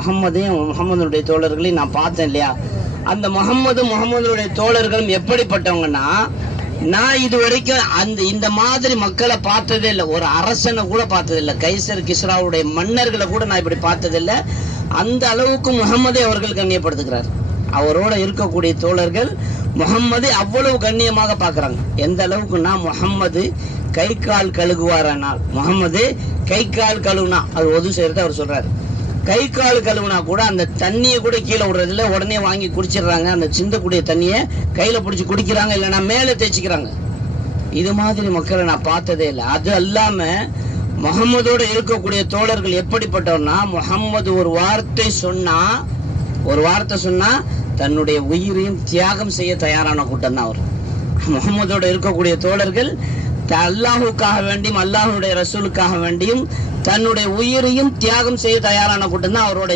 முகம்மதையும் முகம்மதுடைய தோழர்களையும் நான் பார்த்தேன் இல்லையா, அந்த முகம்மதுடைய தோழர்களும் எப்படிப்பட்டவங்கன்னா, நான் இது வரைக்கும் இந்த மாதிரி மக்களை பார்த்ததே இல்லை. ஒரு அரசனை கூட பார்த்ததில்லை, கைசர் கிஸ்ராவுடைய மன்னர்களை கூட நான் இப்படி பார்த்ததில்லை. அந்த அளவுக்கு முகம்மதை அவர்கள் கண்ணியப்படுத்துகிறார். அவரோட இருக்கக்கூடிய தோழர்கள் முகம்மதை அவ்வளவு கண்ணியமாக பார்க்குறாங்க. எந்த அளவுக்குன்னா, முகம்மது கை கால் கழுகுவாரானால், முகம்மது கை கால் கழுவுனா அது ஒது செய்யறது அவர் சொல்றாரு. கை கால் கழுவுனா கூட அந்த தண்ணியை கூட கீழே விடுறதுல உடனே வாங்கி குடிச்சிடுறாங்க. அந்த சிந்தக்கூடிய தண்ணியை கையில பிடிச்சி குடிக்கிறாங்க, இல்லைன்னா மேலே தேய்ச்சிக்கிறாங்க. இது மாதிரி மக்களை நான் பார்த்ததே இல்லை. அது அல்லாம முகம்மதோட இருக்கக்கூடிய தோழர்கள் எப்படிப்பட்டவர்னா, முகம்மது ஒரு வார்த்தை சொன்னா தன்னுடைய உயிரையும் தியாகம் செய்ய தயாரான கூட்டம் தான் அவர். முகம்மதோட இருக்கக்கூடிய தோழர்கள் அல்லாஹுக்காக வேண்டியும் அல்லாஹுடைய ரசூலுக்காக வேண்டியும் தன்னுடைய உயிரையும் தியாகம் செய்ய தயாரான கூட்டம் தான் அவரோட